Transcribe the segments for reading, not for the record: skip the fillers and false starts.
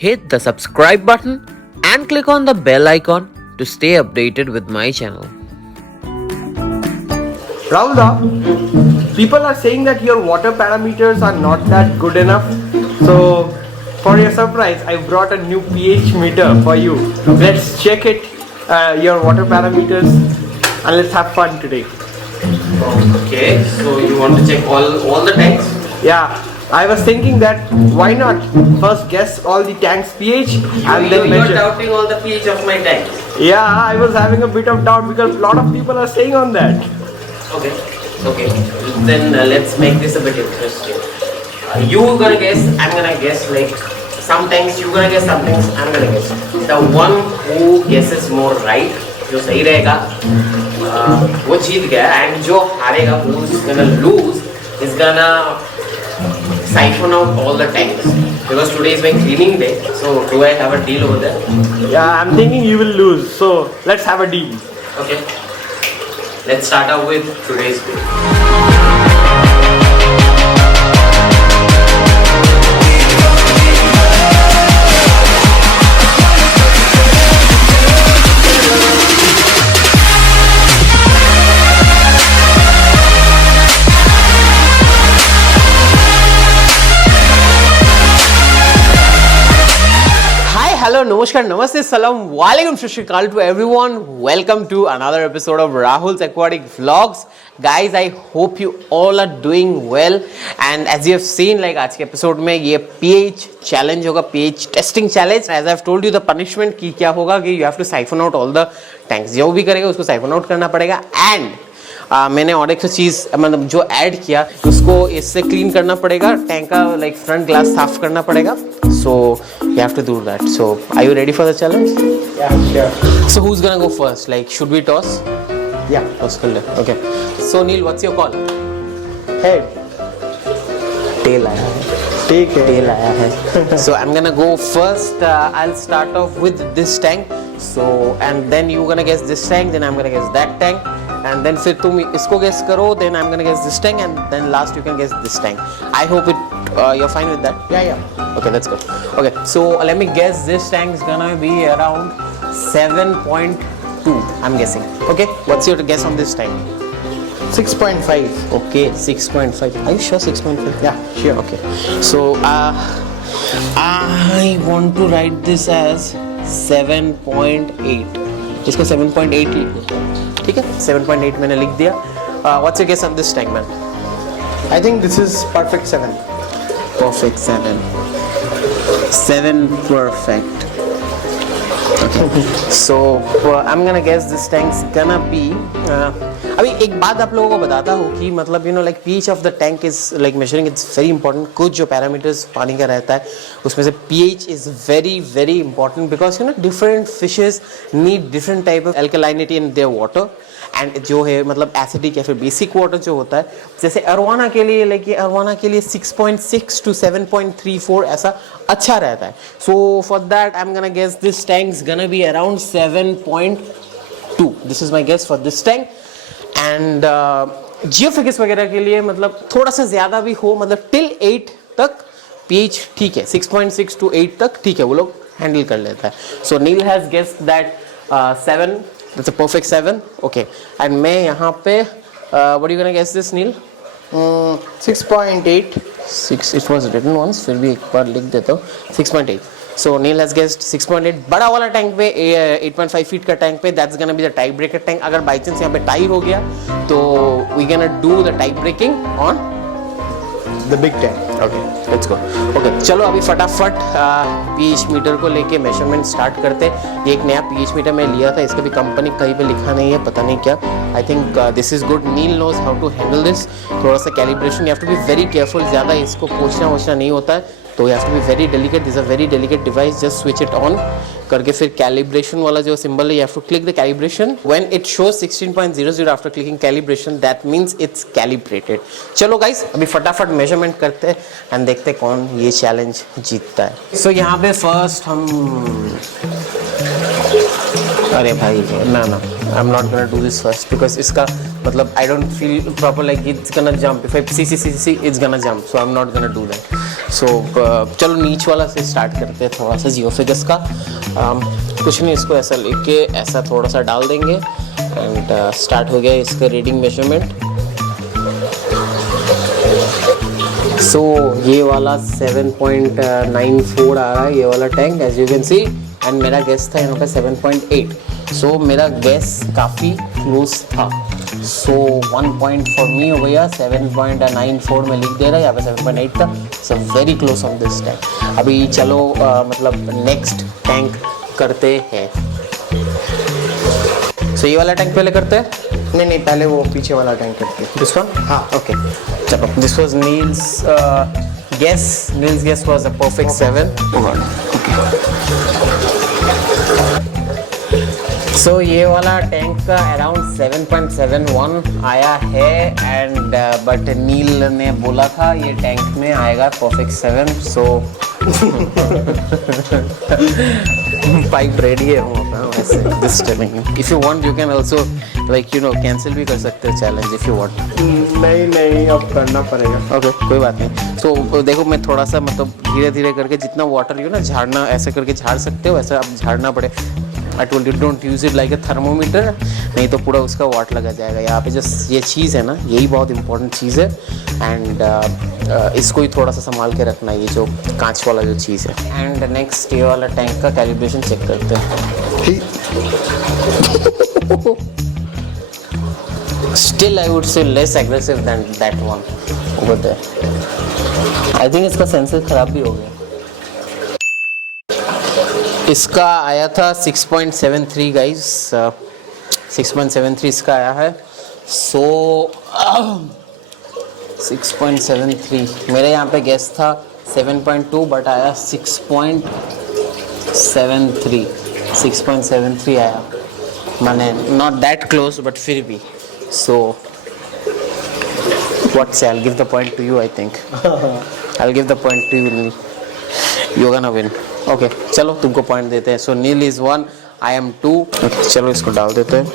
hit the subscribe button and click on the bell icon to stay updated with my channel. Rahul, people are saying that your water parameters are not that good enough. So, for your surprise, I brought a new pH meter for you. Let's check it, your water parameters, and let's have fun today. Okay, so you want to check all the tanks? Yeah, I was thinking that why not first guess all the tanks pH and then measure. You're doubting all the pH of my tank. Yeah, I was having a bit of doubt because a lot of people are saying on that. Okay. Then let's make this a bit interesting. You gonna guess, I'm gonna guess. Like some tanks you gonna guess, some things I'm gonna guess. The one who guesses more right, जो सही रहेगा, वो जीत गया. And जो हारेगा, who's gonna lose, is gonna siphon out all the tanks. Because today is my cleaning day, so do I have a deal over there? Yeah, I'm thinking you will lose. So let's have a deal. Okay. Let's start out with today's video. Hello, namaskar, namaste, salam, walaikum, shashikal to everyone. Welcome to another episode of Rahul's Aquatic Vlogs. Guys, I hope you all are doing well. And as you have seen, like आज के episode में ये pH challenge होगा, pH testing challenge. As I've told you, the punishment की क्या होगा कि you have to siphon out all the tanks. जो भी करेगा उसको siphon out करना पड़ेगा. And मैंने और एक चीज़ मतलब जो ऐड किया उसको इससे क्लीन करना पड़ेगा, टैंक का लाइक फ्रंट ग्लास साफ करना पड़ेगा. So you have to do that. So are you ready for the challenge? Yeah, sure. So who is gonna go first? Like should we toss? Yeah. Toss कर ले. Okay. So Neel, what's your call? Head. Tail आया है. ठीक है. टेल आया है. So I'm gonna go first. I'll start off with this tank. So and then you gonna guess this tank, then I'm gonna guess that tank. And then फिर तुम इसको guess करो, then I'm gonna guess this tank, and then last you can guess this tank. I hope you're fine with that. Yeah. Okay, that's good. Okay, so let me guess. This tank is gonna be around 7.2. I'm guessing. Okay, what's your guess on this tank? 6.5. Okay, 6.5. Are you sure 6.5? Yeah, sure. Okay. So I want to write this as 7.8. इसको 7.8 लिख दो. ठीक है, 7.8 मैंने लिख दिया. What's your guess on this tank, man? I think this is perfect 7. Perfect 7. 7 perfect. Okay. So I'm gonna guess this tank's gonna be. अभी एक बात आप लोगों को बताता हूँ कि मतलब like pH of the tank is like measuring it's very important. कुछ जो पैरामीटर्स पानी का रहता है उसमें से pH is very very important because different fishes need different type of alkalinity in their water. And जो है मतलब एसिडिक या फिर बेसिक वाटर जो होता है, जैसे अरवाना के लिए लाइक अरवाना के लिए 6.6 to 7.34 ऐसा अच्छा रहता है. So for that I am gonna guess this tank is gonna be around 7.2. This is my guess for this tank. And जियोफिगिस वगैरह के लिए मतलब थोड़ा सा ज़्यादा भी हो, मतलब टिल 8 तक pH ठीक है, 6.6 to 8 तक ठीक है, वो लोग हैंडल कर लेता है. So Neel has guessed that 7. That's a perfect 7. Okay, and मैं यहाँ पे what you gonna guess this Neel? 6.8. 6 it was written once, फिर भी एक बार लिख देता हूँ. 6.8. So Neel has guessed 6.8. बड़ा वाला टैंक पे 8.5 फीट का टैंक पे that's gonna be the tie breaker tank. अगर बाई चांस यहाँ पे टाई हो गया तो we gonna do the tie breaking on The big tank. Okay, let's go. Okay, चलो अभी फटाफट pH मीटर को लेके मेजरमेंट स्टार्ट करते. ये एक नया pH मीटर मैं लिया था, इसका भी कंपनी कहीं पे लिखा नहीं है, पता नहीं क्या. I think this is good. Neel knows how to handle this. थोड़ा सा calibration, you have to be very careful. ज़्यादा इसको पोछना वोछना नहीं होता है, तो you have to be very delicate. This a very delicate device. Just switch it on करके फिर कैलिब्रेशन वाला जो सिंबल है, you have to click the calibration. When it shows 16.00 after clicking calibration, that means it's calibrated. चलो गाइस, अभी फटाफट मेजरमेंट करते हैं एंड देखते हैं कौन ये चैलेंज जीतता है. सो यहाँ पे फर्स्ट हम, अरे भाई ना, I am not gonna do this first because इसका मतलब I don't feel proper like it's gonna jump. If I see it's gonna jump, so I am not gonna do that. So चलो नीच वाला से स्टार्ट करते हैं, थोड़ा सा जियोफिगस का। कुछ नहीं, इसको ऐसा लेके ऐसा थोड़ा सा डाल देंगे एंड स्टार्ट हो गया इसका रीडिंग मेजरमेंट। सो ये वाला 7.94 आ रहा है ये वाला tank as you can see, and मेरा गेस था यहाँ पे 7.8। सो मेरा गेस काफ़ी क्लोज था। सो 1 पॉइंट फॉर मी हो गया, 7.94 में लिख दे रहा है, यहाँ पे 7.8 था। So very close on this tank. अभी चलो मतलब नेक्स्ट टैंक करते हैं। सो ये वाला टैंक पहले करते हैं। नहीं, पहले वो पीछे वाला टैंक करते हैं। दिस वन, हाँ ओके चलो। This was Neel's guess. Neel's guess was a perfect 7। So ये वाला टैंक का अराउंड 7.71 आया है एंड बट नील ने बोला था ये टैंक में आएगा परफेक्ट 7। सो पाइप रेडी है वैसे this timing. If you want you can also like you know cancel भी कर सकते हो चैलेंज इफ यू वांट। नहीं अब करना पड़ेगा। ओके कोई बात नहीं। सो देखो मैं थोड़ा सा मतलब धीरे धीरे करके जितना वाटर यू ना झाड़ना ऐसे करके झाड़ सकते हो वैसा अब झाड़ना पड़े। I told you don't use it like a thermometer, नहीं तो पूरा उसका वाट लगा जाएगा। यहाँ पे जस्ट ये चीज़ है ना, यही बहुत इंपॉर्टेंट चीज़ है एंड इसको ही थोड़ा सा संभाल के रखना है, ये जो कांच वाला जो चीज़ है। एंड नेक्स्ट ये वाला टैंक का कैलिब्रेशन चेक करते हैं। Still I would say less aggressive then that one over there. I think इसका सेंसर खराब भी हो गया। इसका आया था 6.73 गाइस, 6.73 इसका आया है। सो 6.73 मेरे यहाँ पे गेस था 7.2 बट आया 6.73 आया, माने नॉट दैट क्लोज बट फिर भी। So what say I will give the point to you. I think I will give the point to you. You gonna win. Okay चलो तुमको पॉइंट देते हैं। So Neel is 1, I am 2। चलो इसको डाल देते हैं।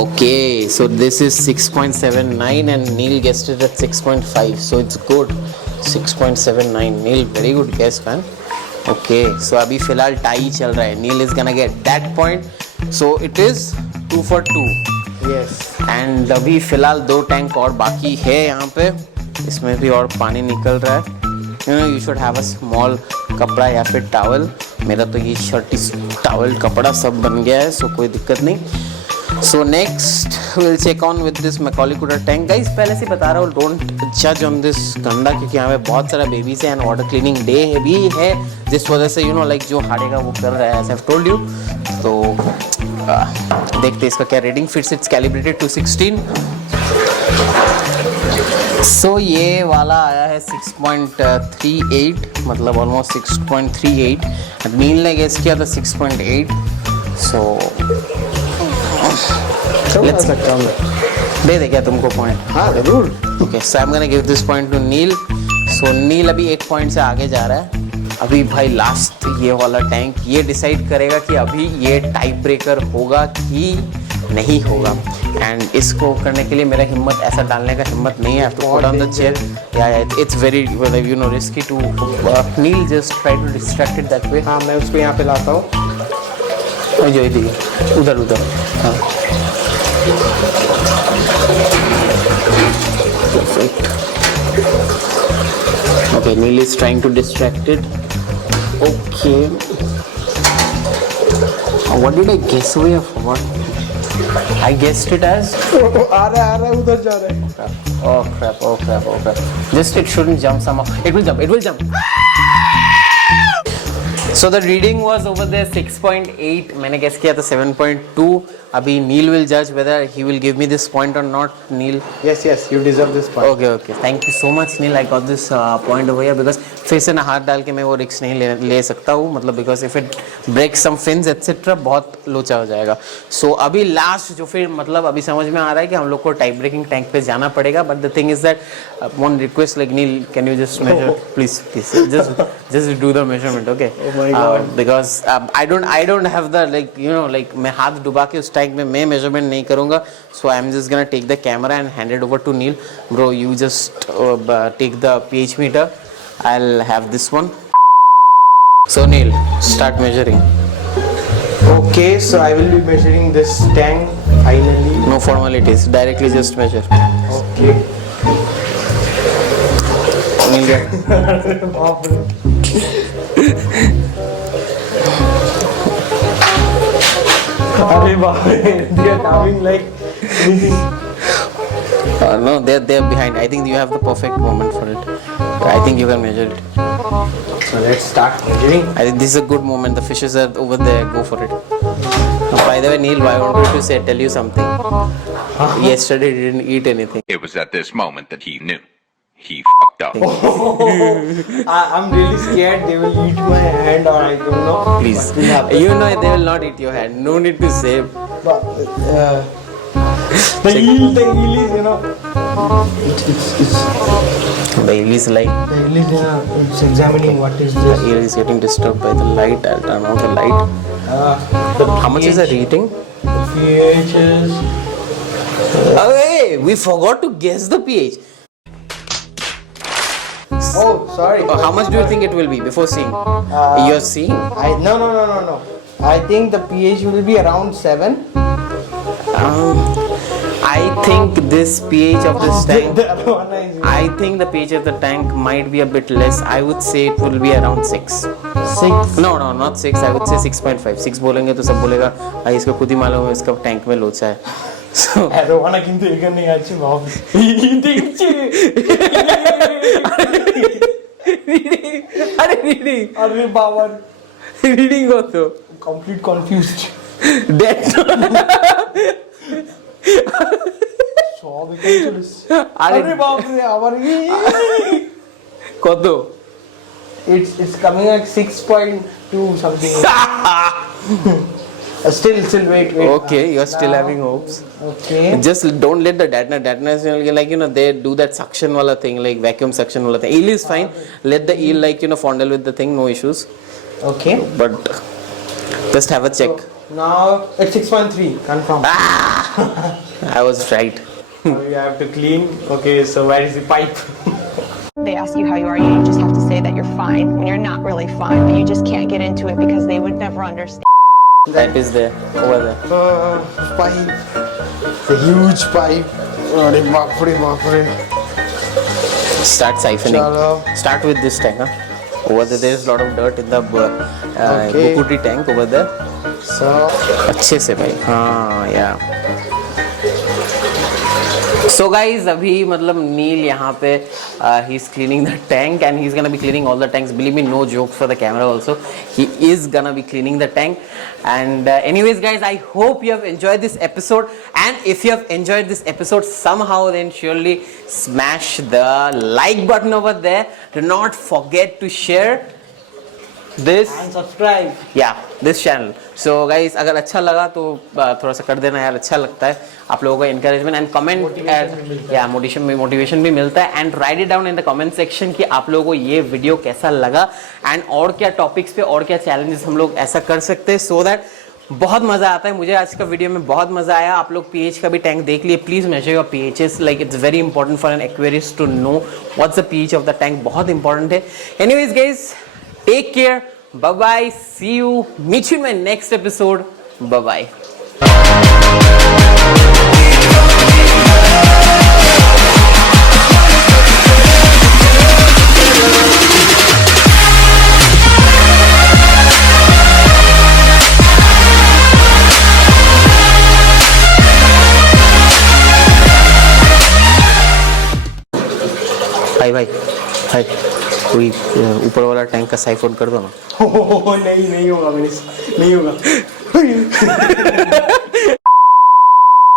Okay so this is 6.79 and Neel guessed it at 6.5, so it's good. 6.79 Neel, very good guess man. Okay so अभी फिलहाल टाई चल रहा है। नील is gonna get that point, so it is 2 for 2। यस एंड अभी फिलहाल 2 टैंक और बाकी है यहाँ पे, इसमें भी और पानी निकल रहा है। You should have a small कपड़ा या फिर टॉवल। मेरा तो ये शर्ट टॉवल कपड़ा सब बन गया है, सो कोई दिक्कत नहीं। So next will check on with this मैकॉली कुडर टैंक। गाइस पहले से बता रहा हूँ डोंट जज ऑन दिस गंदा, क्योंकि यहाँ पे बहुत सारा बेबीज है एंड वाटर क्लीनिंग डे भी है, जिस वजह से यू नो लाइक जो हारेगा वो कर रहा है, as I have told you. तो देखते इसका क्या rating fits. It's calibrated to 16। So ये वाला आया है 6.38, मतलब ऑलमोस्ट 6.38। नील ने गेस किया था 6.8। सो लेट्स दे दे क्या तुमको पॉइंट? हाँ जरूर। Okay so I am gonna give this point to Neel. So Neel अभी 1 पॉइंट से आगे जा रहा है। अभी भाई लास्ट ये वाला टैंक ये डिसाइड करेगा कि अभी ये टाइप ब्रेकर होगा कि नहीं होगा। एंड इसको करने के लिए मेरा हिम्मत ऐसा डालने का हिम्मत नहीं है। तो पुट ऑन द चेयर, या it's very you know risky to. Neel just try to distract it that way. हाँ मैं उसको यहाँ पे लाता हूँ। जो इधर उधर उधर, हाँ perfect. Okay Neel is trying to distract it. Okay what did I guess way of what I guessed it as आ रहा है उधर जा रहा है। oh crap, just it shouldn't jump somehow. It will jump. So the reading was over there 6.8. मैंने guess किया था 7.2. अभी नील will judge whether he will give me this point or not. Nil, Yes, you deserve this point. okay. Thank you so much nil. I got this point over here because फिर से ना हाथ डाल के मैं वो रिक्स नहीं ले सकता हूँ, मतलब because if it breaks some fins etc बहुत लोचा हो जाएगा। So अभी लास्ट जो फिर मतलब अभी समझ में आ रहा है कि हम लोग को टाइप ब्रेकिंग टैंक पे जाना पड़ेगा। But the thing is that one request like nil, can you just measure please just do the measurement, okay? Oh my my God. Because I don't have the like मैं हाथ डुबा के उस टैंक में मैं measurement नहीं करूँगा. So I'm just gonna take the camera and hand it over to Neil. Bro, you just take the pH meter. I'll have this one. So Neil, start measuring. Okay, so I will be measuring this tank finally. No formalities. Directly just measure. Okay. Neil, get. अरे बाप रे, they are having like anything. No, they're behind. I think you have the perfect moment for it. I think you can measure it. So let's start measuring. I think this is a good moment. The fishes are over there. Go for it. By the way, Neil, I wanted to tell you something. Yesterday, he didn't eat anything. It was at this moment that he knew. He fucked up. I'm really scared they will eat my hand, or I don't know. Please. what will happen. You know they will not eat your hand. No need to say. But, the eel is, you know. The eel is like. The eel is, it's examining what is The this. eel is getting disturbed by the light. I'll turn off the light. How much is the reading? The pH is. Oh, hey, we forgot to guess the pH. Oh, sorry. How much do you think it will be before seeing? You're seeing? No. I think the pH will be around 7. I think this pH of this tank. The other one is I think the pH of the tank might be a bit less. I would say it will be around 6. 6. No, not 6. I would say 6.5. 6 बोलेंगे तो सब बोलेगा भाई इसको खुद ही मालूम है इसका टैंक में लोचा है. So রোহানা কিন্তু এখানে আছে বাপ দেখছি আরে রিডিং আরে বাবা রিডিং কত? কমপ্লিট কনফিউজড That সব এখানে চলে এসেছে। আরে আরে বাপ রে আবার কত? it's coming like 6.2 something. Still wait. Okay, you're still having hopes. Okay. Just don't let the Datna is like they do that suction wala thing, like vacuum suction wala thing. Eel is fine. Let the eel fondle with the thing, no issues. Okay. But just have a check. So, now it's 6.3 confirm. I was right. Now you have to clean. Okay, so where is the pipe? They ask you how you are, you just have to say that you're fine when you're not really fine, but you just can't get into it because they would never understand. That is there, over there. Pipe. It's a huge pipe. अरे बाप रे. Start siphoning. Chalo. Start with this tank, huh? Over there is a lot of dirt in the Okay. Bukutri tank over there. So अच्छे से भाई. हाँ, yeah. So guys, अभी मतलब नील यहाँ पे he's cleaning the tank and he's gonna be cleaning all the tanks. Believe me, no jokes for the camera also. He is gonna be cleaning the tank. And anyways guys, I hope you have enjoyed this episode. And if you have enjoyed this episode somehow, then surely smash the like button over there. Do not forget to share this. and subscribe. This channel. So guys, अगर अच्छा लगा तो थोड़ा सा कर देना यार, अच्छा लगता है आप लोगों का एनकरेजमेंट एंड कमेंट मोटिवेशन भी मिलता है. And right it down in the comment section कि आप लोगों को ये वीडियो कैसा लगा एंड और क्या टॉपिक्स पे और क्या चैलेंजेस हम लोग ऐसा कर सकते हैं, सो दैट बहुत मजा आता है. मुझे आज का वीडियो में बहुत मजा आया. आप लोग पीएच का भी टैंक देख लिए. Please measure your pHs, like it's very important for an aquarius to know what's the pH of the tank. बहुत इंपॉर्टेंट है. Anyways guys, take care. Bye bye. See you. Meet you in my next episode. Bye bye. Hi. कोई ऊपर वाला टैंक का साइफोन कर दो ना. नहीं होगा.